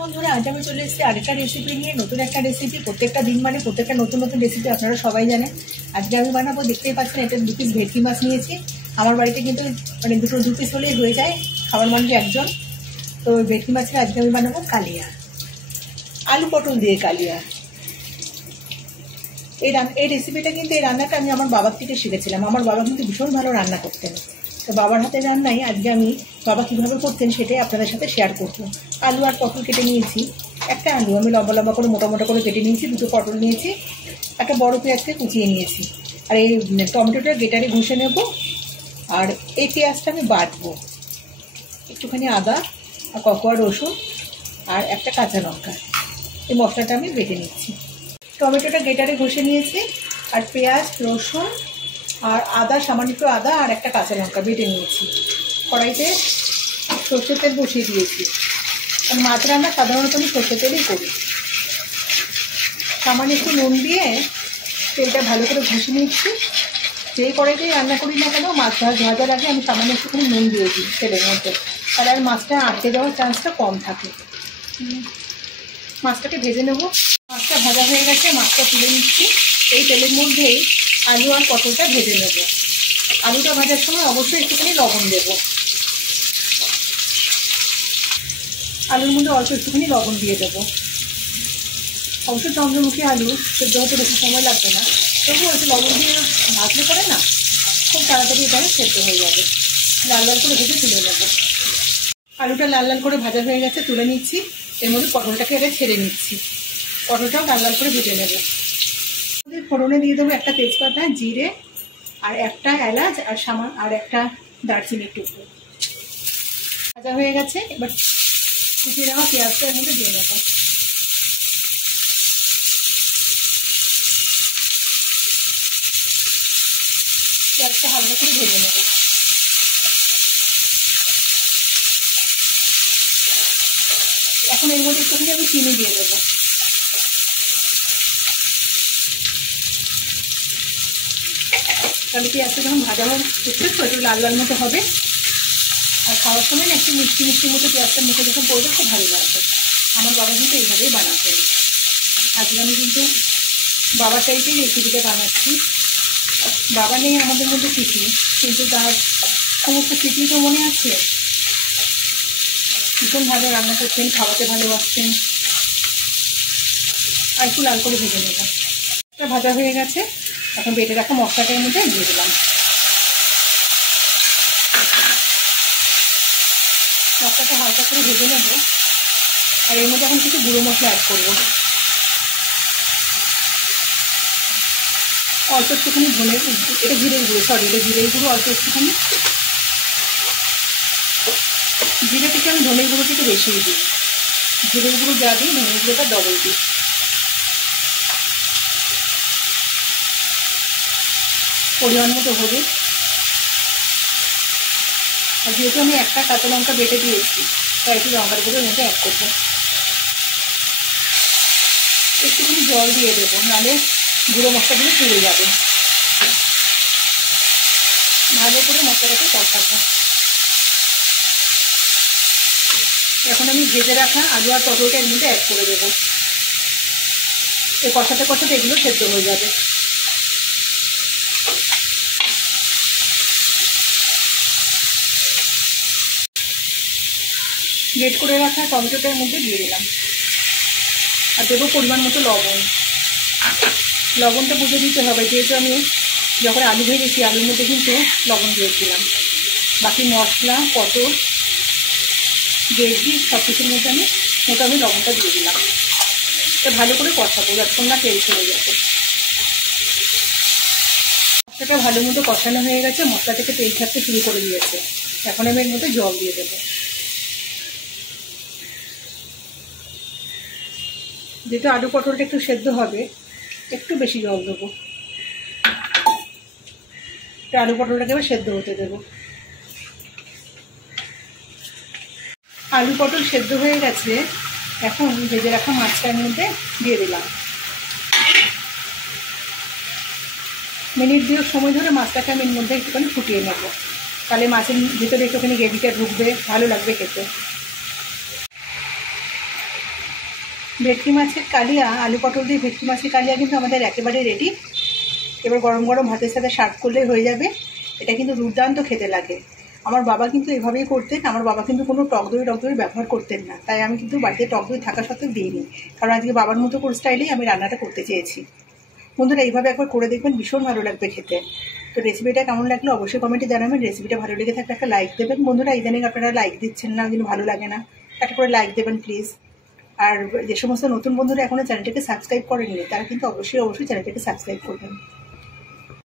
বন্ধুরা, আজ আমি চলে এসেছি আরেকটা রেসিপি নিয়ে। নতুন একটা রেসিপি। প্রত্যেকটা দিন মানে প্রত্যেকটা নতুন নতুন রেসিপি আপনারা সবাই জানেন। আজকে আমি বানাবো, দেখতেই পাচ্ছেন, এটা 2 পিস ভেটকি মাছ নিয়েছি। আমার বাড়িতে কিন্তু মানে 2 পিস হলেই হয়ে যায়, খাবার মানুষ একজন। তো ভেটকি মাছের আজকে আমি বানাবো কালিয়া, আলু পটল দিয়ে কালিয়া। এই রেসিপিটা কিন্তু, এই রান্নাটা আমি আমার বাবার থেকে শিখেছিলাম। আমার বাবা কিন্তু ভীষণ ভালো রান্না করতেন। তো বাবার হাতে রান্নাই আজকে আমি বাবা কীভাবে করতেন সেটাই আপনাদের সাথে শেয়ার করবো। আলু আর পটল কেটে নিয়েছি। একটা আলু আমি লম্বা লম্বা করে মোটা মোটা করে কেটে নিয়েছি। 2টো পটল নিয়েছি। একটা বড় পেঁয়াজকে কুচিয়ে নিয়েছি। আর এই টমেটোটা গেটারে ঘষে নেব। আর এই পেঁয়াজটা আমি বাটবো। একটুখানি আদা আর ককোয়া রসুন আর একটা কাঁচা লঙ্কা, এই মশলাটা আমি বেটে নিচ্ছি। টমেটোটা গেটারে ঘষে নিয়েছি। আর পেঁয়াজ, রসুন আর আদা, সামান্য একটু আদা আর একটা কাঁচা লঙ্কা বেটে নিয়েছি। কড়াইতে সর্ষের তেল বসিয়ে দিয়েছি। আর মাছ রান্না সাধারণত আমি সর্ষের তেলেই করি। সামান্য একটু নুন দিয়ে তেলটা ভালো করে ঘষে নিচ্ছি। যেই কড়াইতেই রান্না করি না কেন, মাছ ভাজার আগে আমি সামান্য একটুখানি নুন দিয়ে দিই তেলের মধ্যে। তাহলে আর মাছটা আটকে যাওয়ার চান্সটা কম থাকে। মাছটাকে ভেজে নেব। মাছটা ভাজা হয়ে গেছে, মাছটা তুলে নিচ্ছি। এই তেলের মধ্যেই আলু আর পটলটা ভেজে নেব। আলুটা ভাজার সময় অবশ্যই একটুখানি লবণ দেবো। আলুর মধ্যে অল্প একটুখানি লবণ দিয়ে দেবো। অবশ্যই চন্দ্রমুখী আলু, সেদ্ধ হতে বেশি সময় লাগবে না। তবুও একটু লবণ দিয়ে ভাজলে পরে না, খুব তাড়াতাড়ি এখানে সেদ্ধ হয়ে যাবে। লাল লাল করে ভেজে তুলে নেব। আলুটা লাল লাল করে ভাজা হয়ে গেছে, তুলে নিচ্ছি। এর মধ্যে পটলটাকে এবার ছেড়ে নিচ্ছি। পটলটাও লাল লাল করে ভেজে নেব। ফোড়নে দিয়ে দেবো একটা তেজপাতা, জিরে আর একটা এলাচ আর একটা দারচিনির টুকরো। ভাজা হয়ে গেছে। এবার কুচিয়ে নেওয়া পেঁয়াজটা এর মধ্যে দিয়ে দেবো। পেঁয়াজটা হালকা করে ভেজে নেব। এখন এর মধ্যে একটুখানি আমি চিনি দিয়ে দেবো। তাহলে পেঁয়াজটা যখন ভাজা হয়ে উঠছে তো একটু লাল লাল মতো হবে। আর খাওয়ার সময় না একটু মিষ্টি মিষ্টির মতো পেঁয়াজটার মুখে যখন পড়বে খুব ভালো লাগবে। আমার বাবা কিন্তু এইভাবেই বানাতেন। আজকে আমি কিন্তু বাবার টাইপেই রেসিপিটা বানাচ্ছি। বাবা নেই আমাদের মধ্যে স্মৃতি, কিন্তু তার সমস্ত স্মৃতি তো মনে আছে। ভীষণ ভালো রান্না করতেন, খাওয়াতে ভালোবাসতেন। আর একটু লাল করে ভেজে নেব। এটা ভাজা হয়ে গেছে। এখন বেটে রাখা মশলাটার মধ্যে দিয়ে দিলাম। মশলাটা হালকা করে ভেজে নেব। আর এর মধ্যে এখন কিছু গুঁড়ো মশলা অ্যাড করবো। অল্প একটুখানি এটা জিরের গুঁড়ো, অল্প একটুখানি জিরে থেকে আমি ধনের গুঁড়ো থেকে বেশি দিই। জিরের গুঁড়ো যা দিই, ধনের গুঁড়োটা ডবল দিই। পরিমাণ মতো হলুদ। আর যেহেতু আমি একটা কাঁচা লঙ্কা বেটে দিয়েছি, তাই একটু লঙ্কার গুঁড়ো মধ্যে অ্যাড করবো। একটুখানি জল দিয়ে দেবো, নাহলে গুঁড়ো মশলাগুলো পুড়ে যাবে। ভালো করে মশলাটাকে কষাবো। এখন আমি ভেজে রাখা আলু আর পটলটা এর মধ্যে অ্যাড করে দেবো। এই কষাতে কষাতে এগুলো সেদ্ধ হয়ে যাবে। গ্রেট করে রাখা টমেটোটার মধ্যে দিয়ে দিলাম। আর দেবো পরিমাণ মতো লবণ। লবণটা বুঝে দিতে হবে, যেহেতু আমি যখন আলু ভেজেছি আলুর মধ্যে কিন্তু লবণ দিয়েছিলাম। বাকি মশলা, পটল, গ্রেভি সব কিছুর মধ্যে আমি লবণটা দিয়ে দিলাম। এটা ভালো করে কষাবো যতক্ষণ না তেল ছেড়ে যাবে। মশলাটা ভালো মতো কষানো হয়ে গেছে। মশলা থেকে তেল ছাড়তে শুরু করে দিয়েছে। এখন আমি এর মধ্যে জল দিয়ে দেবো। যেহেতু আলু পটলটা একটু সেদ্ধ হবে, একটু বেশি জল দেবো। আলু পটলটাকে এবার সেদ্ধ হতে দেবো। আলু পটল সেদ্ধ হয়ে গেছে। এখন ভেজে রাখা মাছটার মধ্যে দিয়ে দিলাম। মিনিট 2 সময় ধরে মাছটাকে আমি এর মধ্যে একটুখানি ফুটিয়ে নেব। তাহলে মাছের ভিতরে একটুখানি গ্রেভিটা ঢুকবে, ভালো লাগবে খেতে। ভেটকি মাছের কালিয়া, আলু পটল দিয়ে ভেটকি মাছের কালিয়া কিন্তু আমাদের একেবারে রেডি। এবার গরম গরম ভাতের সাথে সার্ভ করলেই হয়ে যাবে। এটা কিন্তু দুর্দান্ত খেতে লাগে। আমার বাবা কিন্তু এভাবেই করতেন। আমার বাবা কিন্তু কোনো টক দই ব্যবহার করতেন না, তাই আমি কিন্তু বাড়িতে টক দই থাকা সত্ত্বেও দিইনি, কারণ আজকে বাবার মতো করে স্টাইলেই আমি রান্নাটা করতে চেয়েছি। বন্ধুরা এইভাবে একবার করে দেখবেন, ভীষণ ভালো লাগবে খেতে। তো রেসিপিটা কেমন লাগলো অবশ্যই কমেন্টে জানাবেন। রেসিপিটা ভালো লেগে থাকলে একটা লাইক দেবেন। বন্ধুরা ইদানিং আপনারা লাইক দিচ্ছেন না, কিন্তু ভালো লাগে না, একটা করে লাইক দেবেন প্লিজ। আর যে সমস্ত নতুন বন্ধুরা এখনো চ্যানেলটাকে সাবস্ক্রাইব করেননি তারা কিন্তু অবশ্যই চ্যানেলটাকে সাবস্ক্রাইব করবেন।